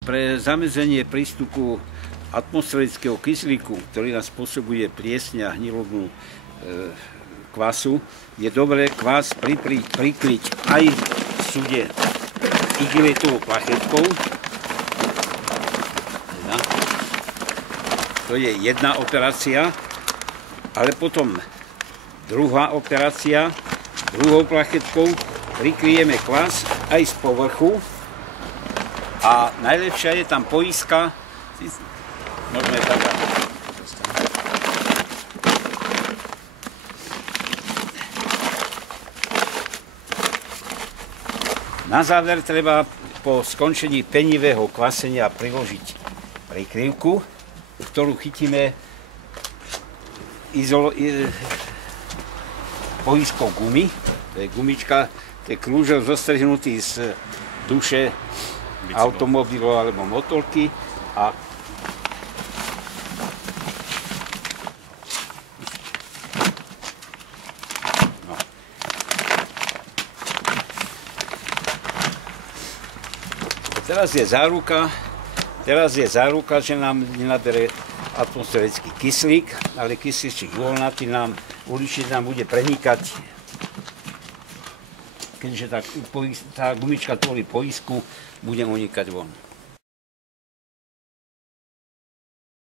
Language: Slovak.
Pre zamedzenie prístupu atmosférického kyslíku, ktorý nás spôsobuje pliesň a hnilobnú kvasu, je dobré kvás prikryť aj v súde igelitovou plachetkou. To je jedna operácia, ale potom druhá operácia, druhou plachetkou prikryjeme kvás aj z povrchu. A najlepšia je tam poiska, môžeme tak. Na záver treba po skončení penivého kvasenia priložiť prikryvku, ktorú chytíme poiskou gumy. To je gumička, to je krúžok zostrihnutý z duše automobilu alebo motorky a teraz je záruka, že nám nenabere atmosférický kyslík, ale kyslíček uholnatý nám určite bude prenikať, keďže tá gumička tvorí poisku, bude unikať von.